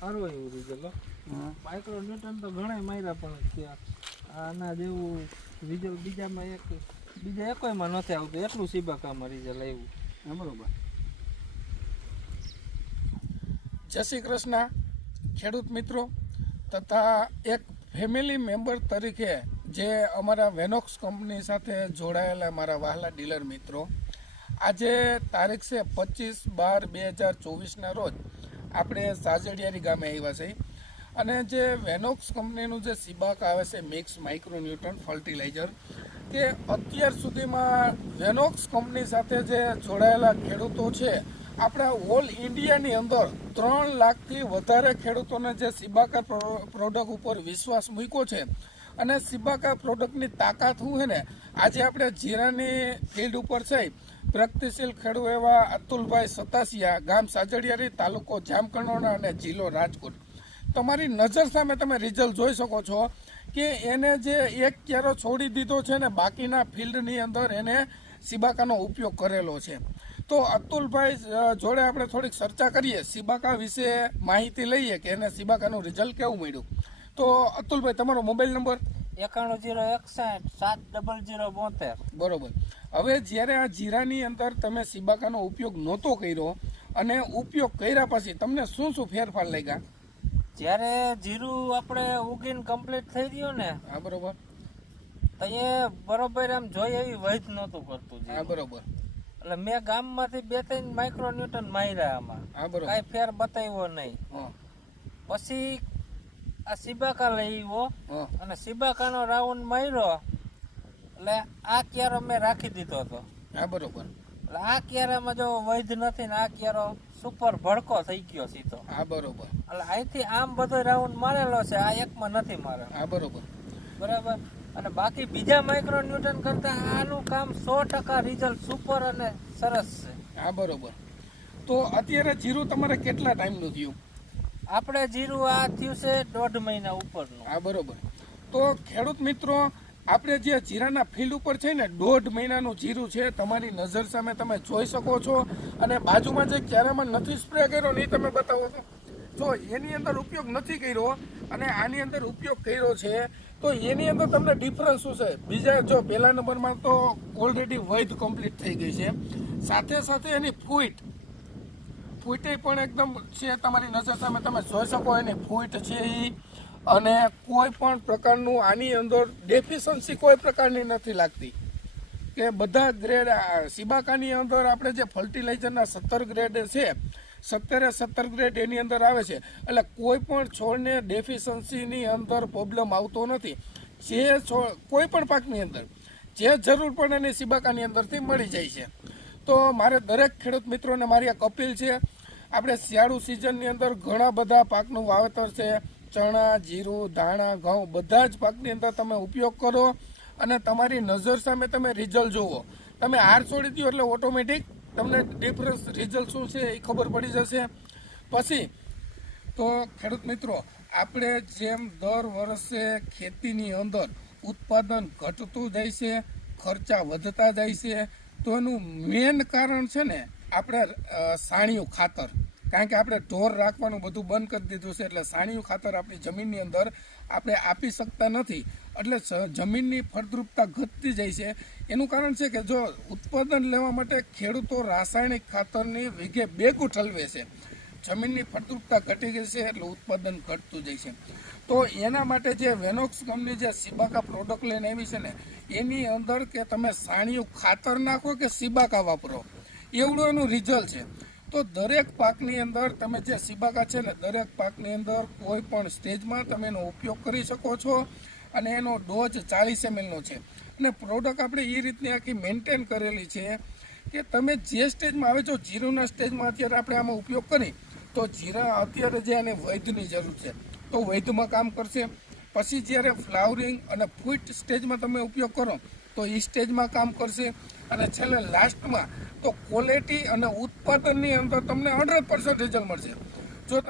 સારું એવું result. Micro newton તો ઘણા માર્યા પણ આના જેવું રિઝલ્ટ બીજા એકોયમાં નથી આવતું, એટલું સિબાકામાં રિઝલ્ટ આવ્યું. હા બરોબર. જય શ્રી કૃષ્ણ ખેડૂત મિત્રો તથા એક ફેમિલી મેમ્બર તરીકે જે અમારા વેનોક્સ કંપની સાથે જોડાયેલા મારા વહાલા ડીલર મિત્રો, આજે તારીખ છે 25/12/2024ના રોજ આપણે સાજડિયારી ગામે આવ્યા છે અને જે વેનોક્સ કંપનીનું જે સિબાક આવે છે મિક્સ માઇક્રો ન્યૂટન ફર્ટિલાઇઝર, કે અત્યાર સુધીમાં વેનોક્સ કંપની સાથે જે જોડાયેલા ખેડૂતો છે આપણા ઓલ ઇન્ડિયાની અંદર 3 લાખથી વધારે ખેડૂતોને જે સિબાકા પ્રોડક્ટ ઉપર વિશ્વાસ મૂક્યો છે. અને સિબાકા પ્રોડક્ટની તાકાત શું છે ને, આજે આપણે જીરાની ફિલ્ડ ઉપર છે પ્રગતિશીલ ખેડૂત એવા અતુલભાઈ સતાસિયા, ગામ સાજડિયારી, તાલુકો જામકંડોરણા અને જિલ્લો રાજકોટ. તમારી નજર સામે તમે રિઝલ્ટ જોઈ શકો છો કે એને જે એક ક્યારો છોડી દીધો છે ને બાકીના ફિલ્ડની અંદર એને સિબાકાનો ઉપયોગ કરેલો છે. તો અતુલભાઈ જોડે આપણે થોડીક ચર્ચા કરીએ, સિબાકા વિશે માહિતી લઈએ કે એને સિબાકાનું રિઝલ્ટ કેવું મળ્યું. તો અતુલભાઈ, તમારો મોબાઈલ નંબર? 9101600072. બરોબર. હવે જ્યારે આ જીરાની અંદર તમે સિબાકાનો ઉપયોગ નહોતો કર્યો અને ઉપયોગ કર્યા પછી તમને શું શું ફેરફાર લાગ્યા? જ્યારે જીરું આપણે ઉગીને કમ્પ્લીટ થઈ ગયું ને, હા બરોબર, તો એ બરોબર આમ જોઈ એવી વૈધ નહોતું કરતું. હા બરોબર. એટલે મેં ગામમાંથી 2-3 માઇક્રો ન્યૂટન માર્યા આમાં, હા બરોબર, કાંઈ ફેર બતાવ્યો નહીં. પછી આ સિબાકા લઈ આવ્યો અને સિબાકાનો રાઉન્ડ માર્યો એટલે આ ક્યારો મેં રાખી દીધો હતો. હા બરોબર. એટલે આ ક્યારામાં જો વૈધ નથી ને આ ક્યારો સુપર ભડકો થઈ ગયો સીધો. હા બરોબર. એટલે અહીંથી આમ બધો રાઉન્ડ મારેલો છે, આ એકમાં નથી મારે. હા બરોબર. બરાબર. અને બાકી બીજા માઇક્રો ન્યૂટન કરતા આનું કામ 100% રિઝલ્ટ સુપર અને સરસ છે. હા બરોબર. તો અત્યારે જીરું તમારે કેટલા ટાઈમનું થયું? આપણે જીરું આ થયું છે 1.5 મહિના ઉપરનું. હા બરોબર. તો ખેડૂત મિત્રો, આપણે જે જીરાના ફિલ્ડ ઉપર છે ને 1.5 મહિનાનું જીરું છે, તમારી નજર સામે તમે જોઈ શકો છો. અને બાજુમાં જે ક્યારામાં નથી સ્પ્રે કર્યો ને એ તમે બતાવો છો. જો એની અંદર ઉપયોગ નથી કર્યો અને આની અંદર ઉપયોગ કર્યો છે, તો એની અંદર તમને ડિફરન્સ શું છે? બીજા જો પહેલા નંબરમાં તો ઓલરેડી વૈધ કમ્પ્લીટ થઈ ગઈ છે, સાથે સાથે એની ફૂટે પણ એકદમ છે, તમારી નજર સામે તમે જોઈ શકો એની ફૂટ છે એ. અને કોઈ પણ પ્રકારનું આની અંદર ડેફિશન્સી કોઈ પ્રકારની નથી લાગતી, કે બધા ગ્રેડ સિબાકાની અંદર આપણે જે ફર્ટિલાઇઝરના 17 ગ્રેડ છે, 17 ગ્રેડ એની અંદર આવે છે. એટલે કોઈ પણ છોડને ડેફિશન્સીની અંદર પ્રોબ્લેમ આવતો નથી. જે કોઈ પણ પાકની અંદર જે જરૂર પડે એની સિબાકાની અંદરથી મળી જાય છે. તો મારે દરેક ખેડૂત મિત્રોને મારી એક અપીલ છે, આપણે શિયાળુ સિઝનની અંદર ઘણા બધા પાકનું વાવેતર છે, ચણા, જીરું, ધાણા, ઘઉં, બધા જ પાકની અંદર તમે ઉપયોગ કરો અને તમારી નજર સામે તમે રિઝલ્ટ જુઓ. તમે હાર છોડી દો એટલે ઓટોમેટિક તમને ડિફરન્સ રિઝલ્ટ શું છે એ ખબર પડી જશે. પછી તો ખેડૂત મિત્રો, આપણે જેમ દર વર્ષે ખેતીની અંદર ઉત્પાદન ઘટતું જાય છે, ખર્ચા વધતા જાય છે, તો એનું મેન કારણ છે ને આપણે સાણિયું ખાતર. કારણ કે આપણે ઢોર રાખવાનું બધું બંધ કરી દીધું છે, એટલે સાણિયું ખાતર આપણી જમીનની અંદર આપણે આપી શકતા નથી, એટલે જમીનની ફળદ્રુપતા ઘટતી જાય છે. એનું કારણ છે કે જો ઉત્પાદન લેવા માટે ખેડૂતો રાસાયણિક ખાતરની વીઘે 2 ગુઠ ઠલવે છે, જમીનની ફળદ્રુપતા ઘટી ગઈ છે એટલે ઉત્પાદન ઘટતું જાય છે. તો એના માટે જે વેનોક્સ કંપની જે સિબાકા પ્રોડક્ટ લઈને આવી છે ને, એની અંદર કે તમે સાણિયું ખાતર નાખો કે સિબાકા વાપરો, એવડું એનું રિઝલ્ટ છે. તો દરેક પાકની અંદર તમે જે સિબાકા છે ને, દરેક પાકની અંદર કોઈ પણ સ્ટેજમાં તમે એનો ઉપયોગ કરી શકો છો. અને એનો ડોઝ 40 ml છે. અને પ્રોડક્ટ આપણે એ રીતની આખી મેન્ટેન કરેલી છે કે તમે જે સ્ટેજમાં આવે છો, જીરુના સ્ટેજમાં અત્યારે આપણે આમાં ઉપયોગ કરી તો જીરા અત્યારે જે આને વૈધની જરૂર છે તો વૈધમાં કામ કરશે. પછી જ્યારે ફ્લાવરિંગ અને ફૂટ સ્ટેજમાં તમે ઉપયોગ કરો તો એ સ્ટેજમાં કામ કરશે. અને છેલ્લે લાસ્ટમાં તો ક્વોલિટી અને ઉત્પાદનની અંદર તમને 100% રિઝલ્ટ મળશે.